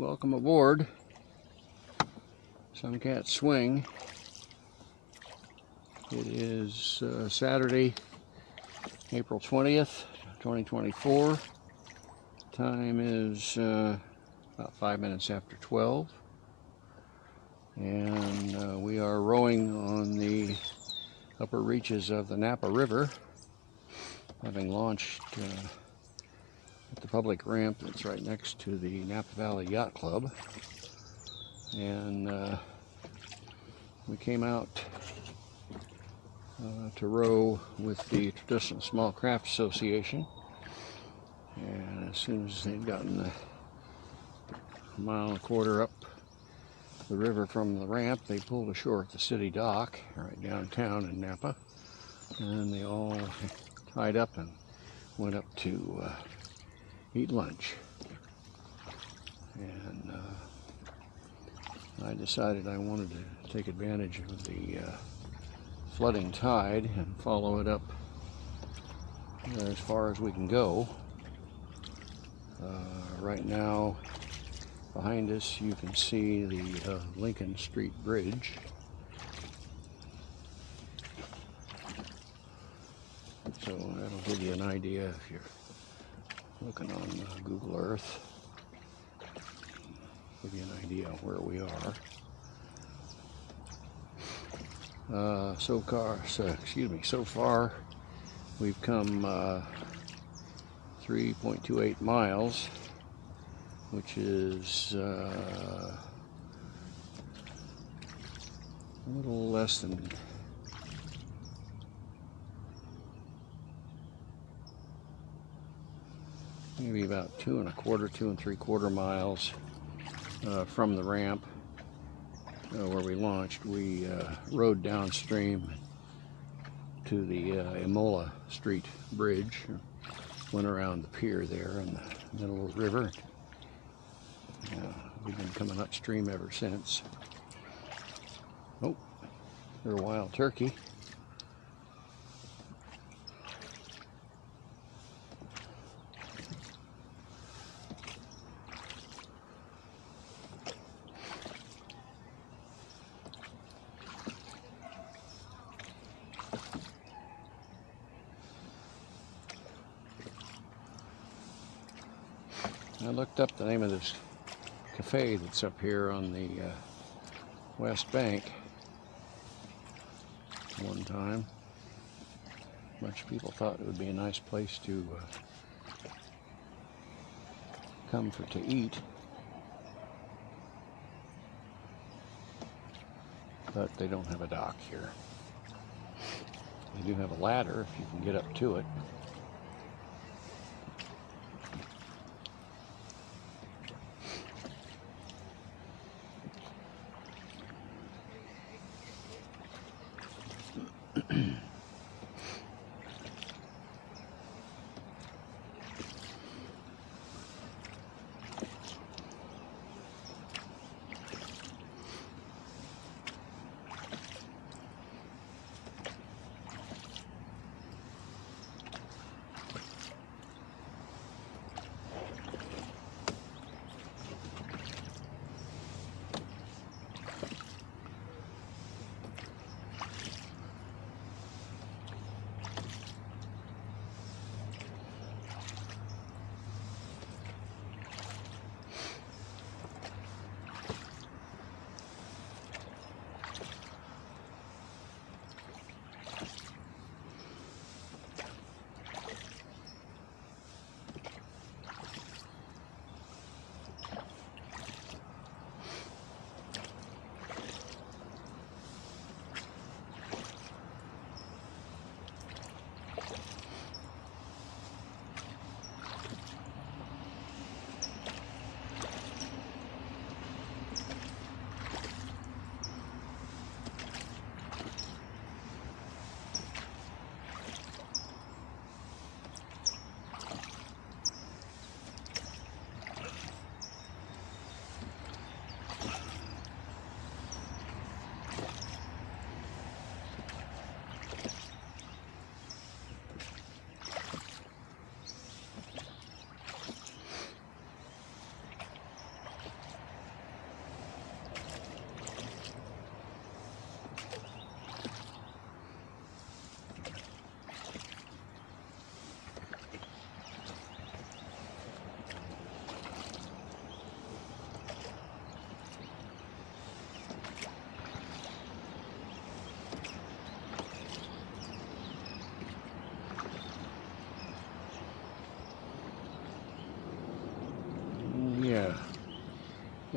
Welcome aboard. Some Cat Swing. It is Saturday, April 20th, 2024. Time is about 5 minutes after 12. And we are rowing on the upper reaches of the Napa River, having launched at the public ramp that's right next to the Napa Valley Yacht Club. And we came out to row with the Traditional Small Craft Association, and as soon as they'd gotten a mile and a quarter up the river from the ramp, they pulled ashore at the city dock right downtown in Napa, and they all tied up and went up to eat lunch. And I decided I wanted to take advantage of the flooding tide and follow it up as far as we can go. Right now, behind us, you can see the Lincoln Street Bridge. So that'll give you an idea if you're looking on Google Earth. Give you an idea of where we are. So far we've come 3.28 miles, which is a little less than maybe about 2 3/4 miles from the ramp where we launched. We rode downstream to the Imola Street Bridge, went around the pier there in the middle of the river. We've been coming upstream ever since. Oh, there's a wild turkey. I looked up the name of this cafe that's up here on the west bank one time. A bunch of people thought it would be a nice place to come to eat, but they don't have a dock here. They do have a ladder if you can get up to it.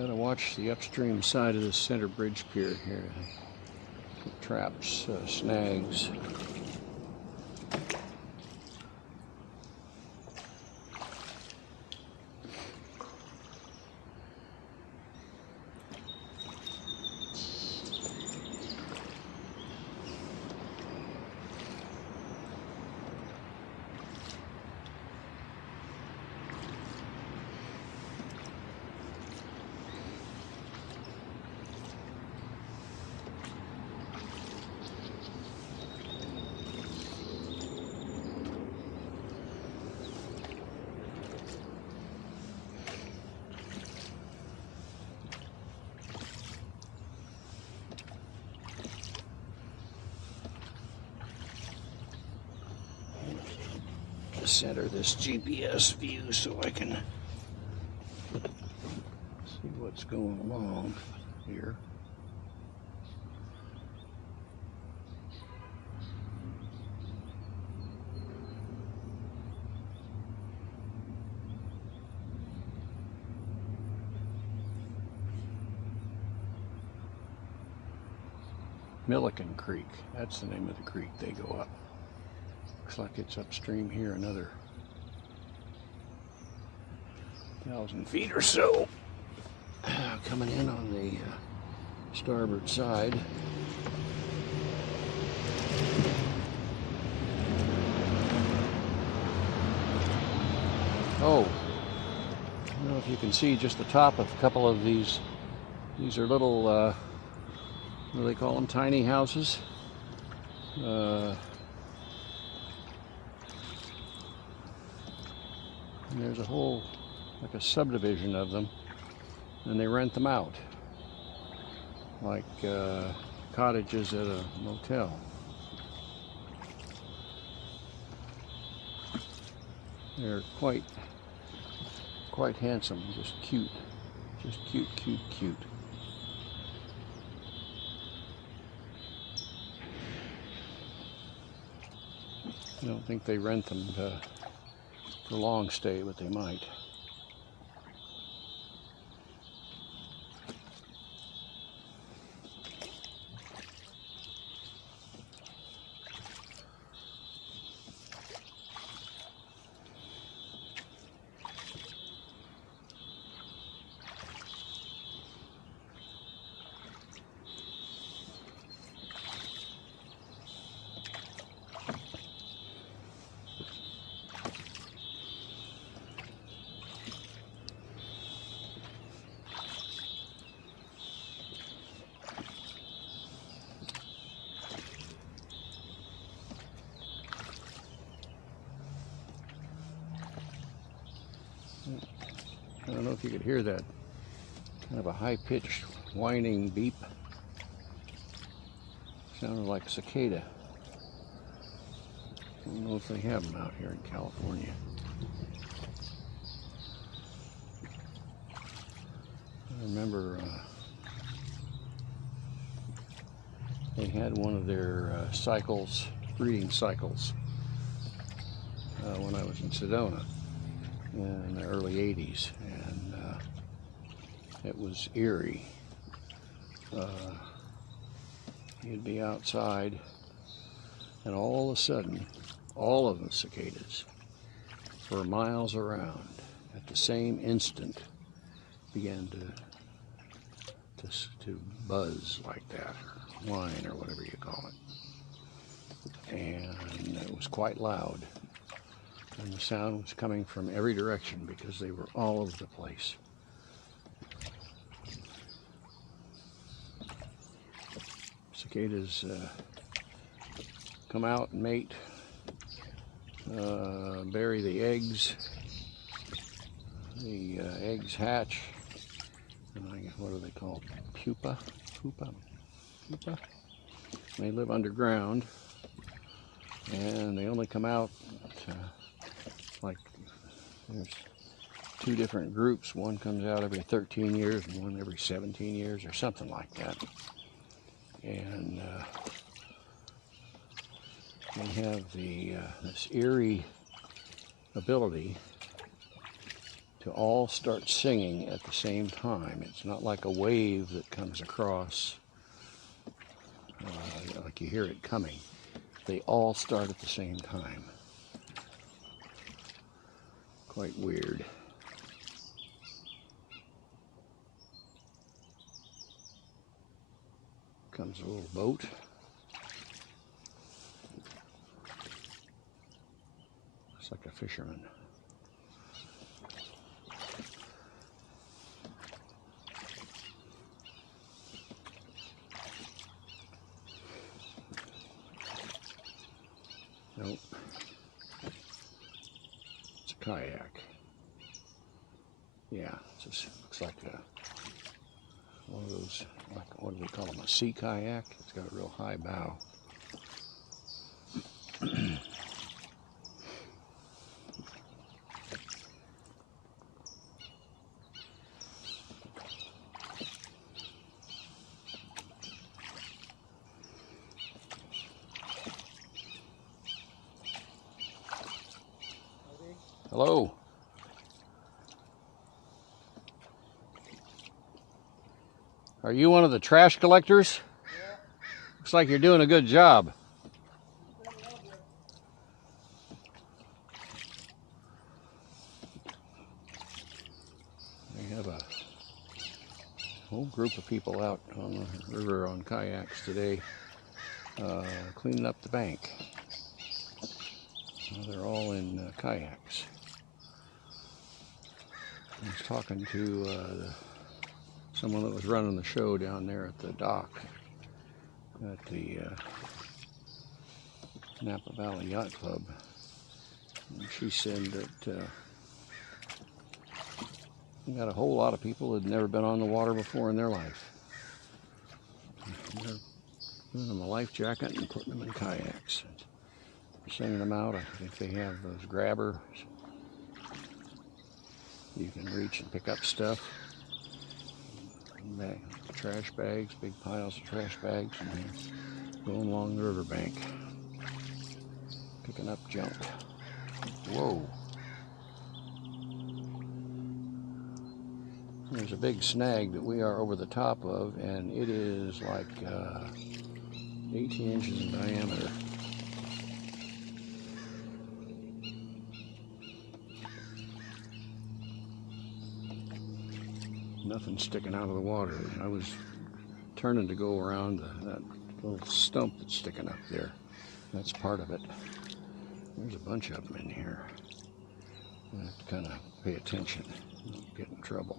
Gotta watch the upstream side of the center bridge pier here. Traps, snags. Center this GPS view so I can see what's going along here. Milliken Creek, that's the name of the creek they go up. Looks like it's upstream here another 1,000 feet or so. Coming in on the starboard side. Oh, I don't know if you can see just the top of a couple of these. These are little, what do they call them? Tiny houses. And there's a whole, like a subdivision of them, and they rent them out, like cottages at a motel. They're quite handsome, just cute, cute. I don't think they rent them for long stay, but they might. I don't know if you could hear that kind of a high-pitched whining beep. Sounded like cicada. I don't know if they have them out here in California. I remember they had one of their cycles, breeding cycles, when I was in Sedona in the early 80s, and it was eerie. You'd be outside, and all of a sudden, all of the cicadas for miles around at the same instant began to buzz like that, or whine, or whatever you call it. And it was quite loud. And the sound was coming from every direction because they were all over the place. Cicadas come out and mate, bury the eggs. The eggs hatch, and what are they called? Pupa? They live underground, and they only come out like there's two different groups. One comes out every 13 years and one every 17 years or something like that. And they have this eerie ability to all start singing at the same time. It's not like a wave that comes across, like you hear it coming. They all start at the same time. Quite weird. Comes a little boat. Looks like a fisherman. Nope. It's a kayak. Yeah, it just looks like one of those, like, what do we call them, a sea kayak? It's got a real high bow. Hello. Are you one of the trash collectors? Yeah. Looks like you're doing a good job. We have a whole group of people out on the river on kayaks today, cleaning up the bank. They're all in kayaks. I was talking to someone that was running the show down there at the dock at the Napa Valley Yacht Club. And she said that you got a whole lot of people that had never been on the water before in their life. They're giving them a life jacket and putting them in kayaks. They're sending them out. I think they have those grabbers. You can reach and pick up stuff. Trash bags, big piles of trash bags, and they're going along the riverbank, picking up junk. Whoa. There's a big snag that we are over the top of, and it is like 18 inches in diameter. Nothing sticking out of the water. I was turning to go around that little stump that's sticking up there. That's part of it. There's a bunch of them in here. I have to kind of pay attention, don't get in trouble.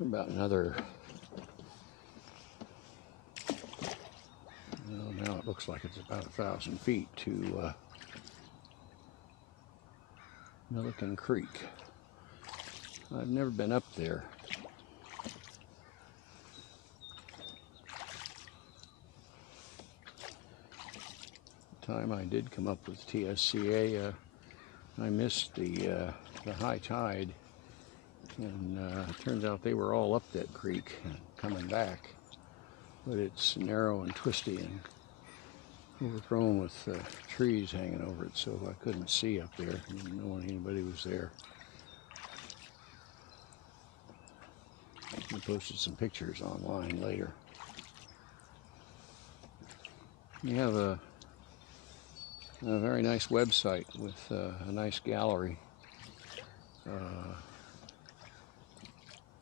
About another, well, now it looks like it's about 1,000 feet to Milliken Creek. I've never been up there. The time I did come up with TSCA, I missed the high tide. And it turns out they were all up that creek and coming back, but it's narrow and twisty and overgrown with trees hanging over it, so I couldn't see up there. I didn't know anybody was there. I posted some pictures online later. We have a very nice website with a nice gallery.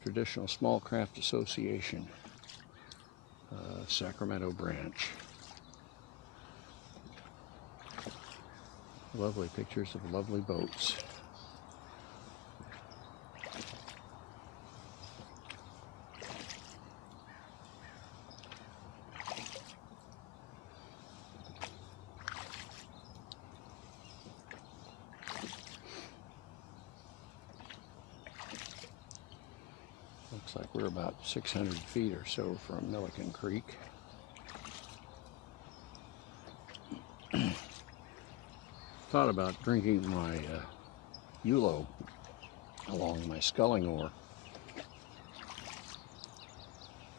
Traditional Small Craft Association, Sacramento branch. Lovely pictures of lovely boats. Looks like we're about 600 feet or so from Milliken Creek. Thought about drinking my Yulo along my sculling oar,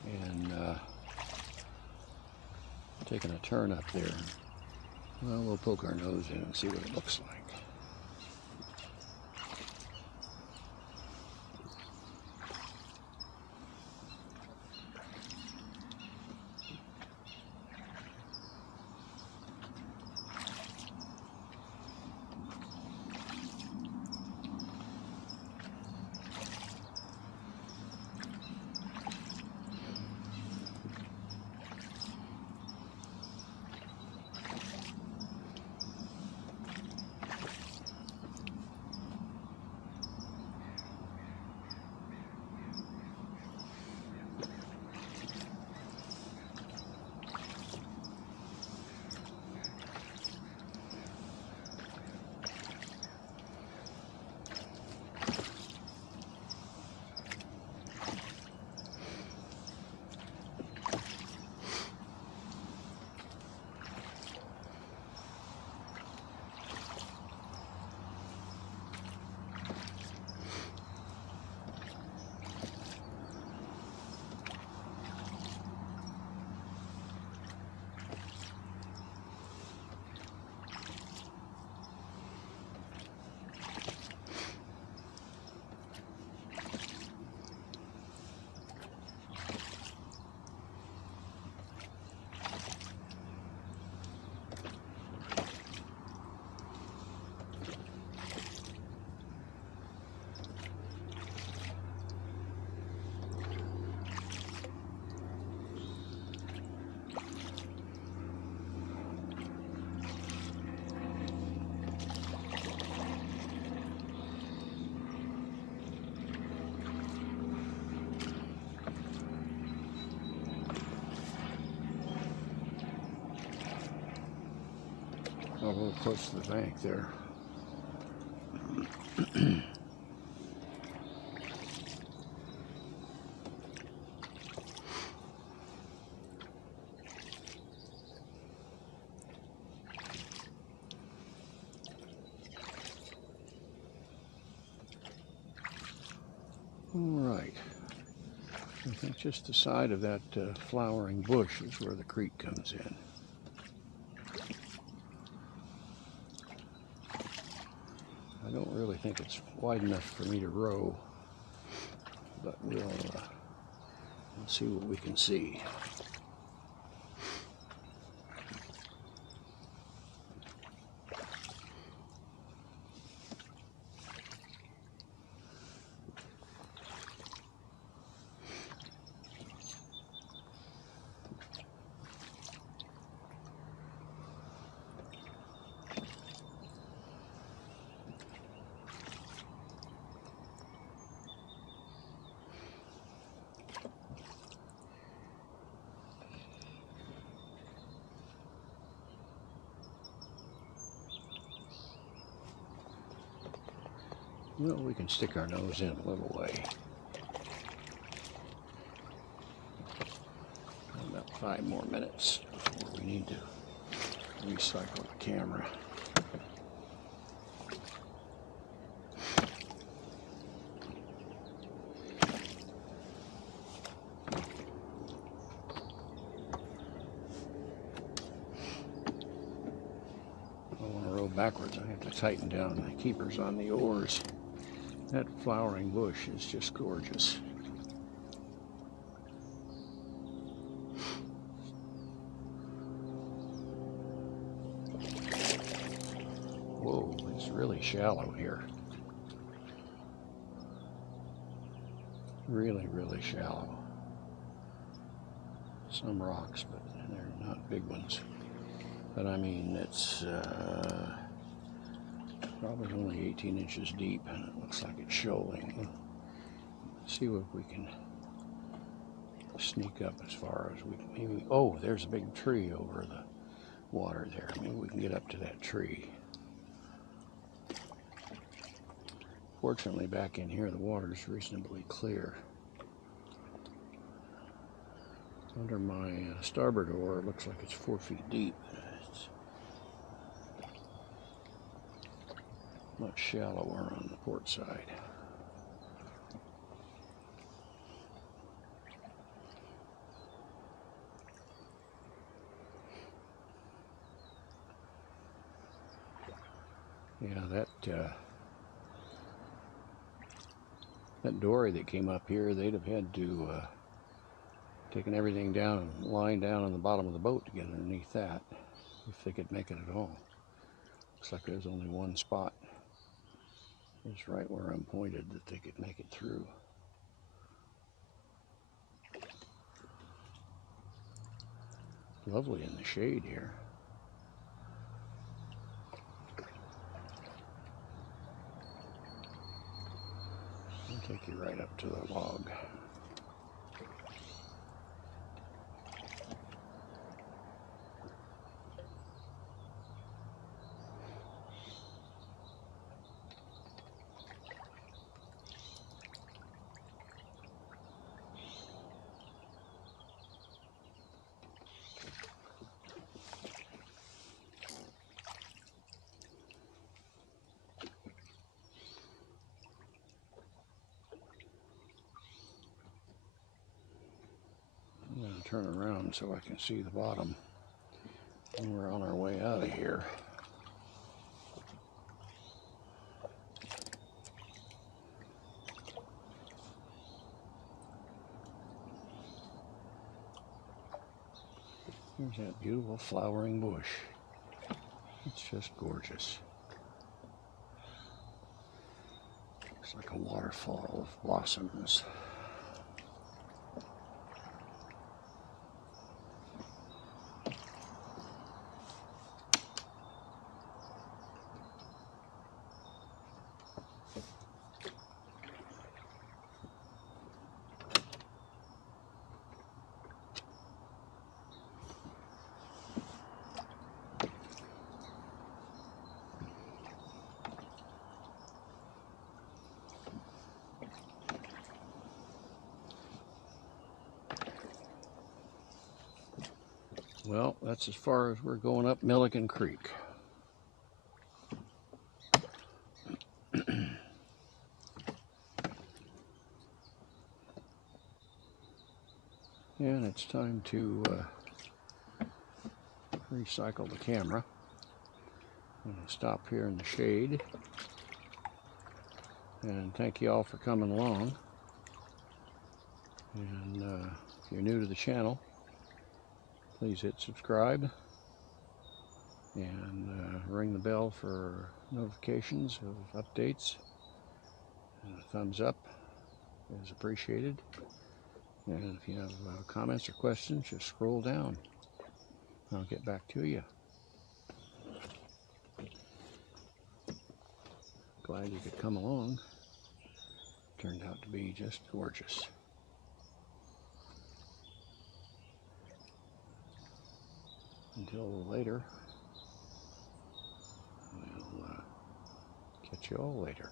and taking a turn up there. Well, we'll poke our nose in and see what it looks like. A little close to the bank there. All right. I think just the side of that flowering bush is where the creek comes in. I don't really think it's wide enough for me to row, but we'll see what we can see. Well, we can stick our nose in a little way. About 5 more minutes before we need to recycle the camera. I want to row backwards. I have to tighten down the keepers on the oars. That flowering bush is just gorgeous. Whoa, it's really shallow here. Really, really shallow. Some rocks, but they're not big ones. But I mean, it's probably only 18 inches deep, and it looks like it's shoaling. We'll see if we can sneak up as far as we can. Maybe, oh, there's a big tree over the water there. Maybe we can get up to that tree. Fortunately, back in here, the water's reasonably clear. Under my starboard oar, it looks like it's 4 feet deep. It's much shallower on the port side. Yeah, that dory that came up here, they'd have had to taken everything down and lying down on the bottom of the boat to get underneath that, if they could make it at all. Looks like there's only one spot. It's right where I'm pointed that they could make it through. Lovely in the shade here. I'll take you right up to the log. I'm going to turn around so I can see the bottom. And we're on our way out of here. There's that beautiful flowering bush. It's just gorgeous. It's like a waterfall of blossoms. Well, that's as far as we're going up Milliken Creek. And it's time to recycle the camera. I'm going to stop here in the shade. And thank you all for coming along. And if you're new to the channel, please hit subscribe and ring the bell for notifications of updates. And a thumbs up is appreciated. And if you have comments or questions, just scroll down. I'll get back to you. Glad you could come along. Turned out to be just gorgeous. Until later, we'll catch you all later.